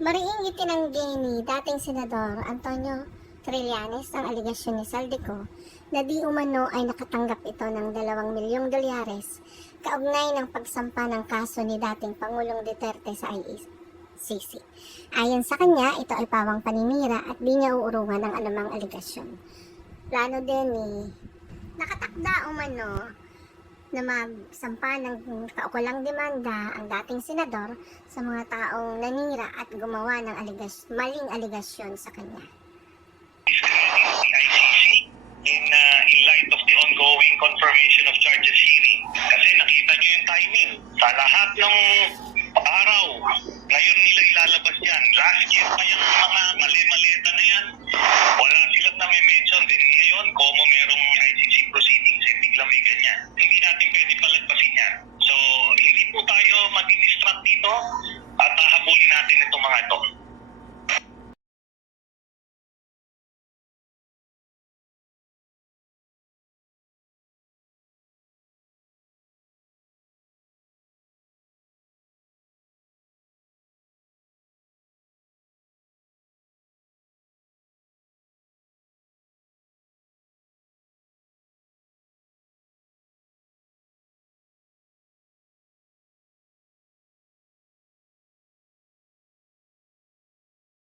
Mariing itinanggi ni dating Senador Antonio Trillanes ang aligasyon ni Saldico na di umano ay nakatanggap ito ng 2 milyong dolyares kaugnay ng pagsampa ng kaso ni dating Pangulong Duterte sa ICC. Ayon sa kanya, ito ay pawang paninira at di niya uurungan ang anumang aligasyon. Plano din ni nakatakda umano na magsampa ng kaukulang demanda ang dating senador sa mga taong nanira at gumawa ng maling aligasyon sa kanya. ICC in light of the ongoing confirmation of charges hearing. Kasi nakita nyo yung timing. Sa lahat ng araw, ngayon nila ilalabas yan. Last year pa yung mga mali-maleta na yan. Wala silang nami-mention